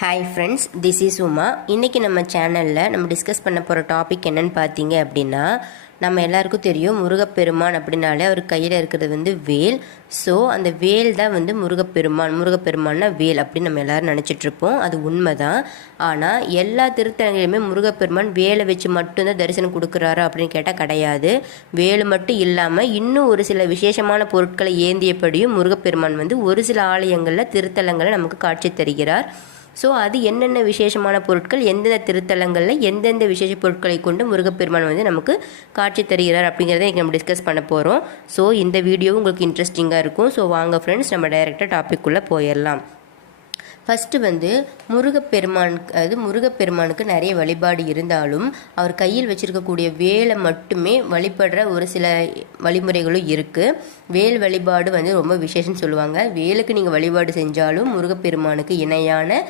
Hi friends, this is Uma. இன்றைக்கி நம்ம சேனலில் நம்ம டிஸ்கஸ் பண்ண போகிற டாபிக் என்னென்னு பார்த்தீங்க அப்படின்னா, நம்ம எல்லாருக்கும் தெரியும் முருகப்பெருமான் அப்படின்னாலே அவர் கையில் இருக்கிறது வேல். ஸோ அந்த வேல் தான் முருகப்பெருமான்னா வேல் அப்படின்னு நம்ம எல்லோரும் நினச்சிட்ருப்போம். அது உண்மை தான். ஆனால் எல்லா திருத்தலங்களிலுமே முருகப்பெருமான் வேலை வச்சு மட்டும்தான் தரிசனம் கொடுக்குறாரு அப்படின்னு கேட்டால் கிடையாது. வேலு மட்டும் இல்லாமல் இன்னும் ஒரு சில விசேஷமான பொருட்களை ஏந்தியபடியும் முருகப்பெருமான் ஒரு சில ஆலயங்களில் திருத்தலங்களை நமக்கு காட்சி தருகிறார். ஸோ அது என்னென்ன விசேஷமான பொருட்கள், எந்தெந்த திருத்தலங்களில் எந்தெந்த விசேஷ பொருட்களை கொண்டு முருகப்பெருமான் நமக்கு காட்சி தருகிறார் அப்படிங்கிறத இன்றைக்கி நம்ம டிஸ்கஸ் பண்ண போகிறோம். ஸோ இந்த வீடியோ உங்களுக்கு இன்ட்ரெஸ்டிங்காக இருக்கும். ஸோ வாங்க ஃப்ரெண்ட்ஸ், நம்ம டைரெக்டாக டாபிக்குள்ளே போயிடலாம். ஃபஸ்ட்டு முருகப்பெருமானுக்கு நிறைய வழிபாடு இருந்தாலும் அவர் கையில் வச்சுருக்கக்கூடிய வேலை மட்டுமே வழிபடுற ஒரு சில வழிமுறைகளும் இருக்குது. வேல் வழிபாடு ரொம்ப விசேஷம்னு சொல்லுவாங்க. வேலுக்கு நீங்கள் வழிபாடு செஞ்சாலும் முருகப்பெருமானுக்கு இணையான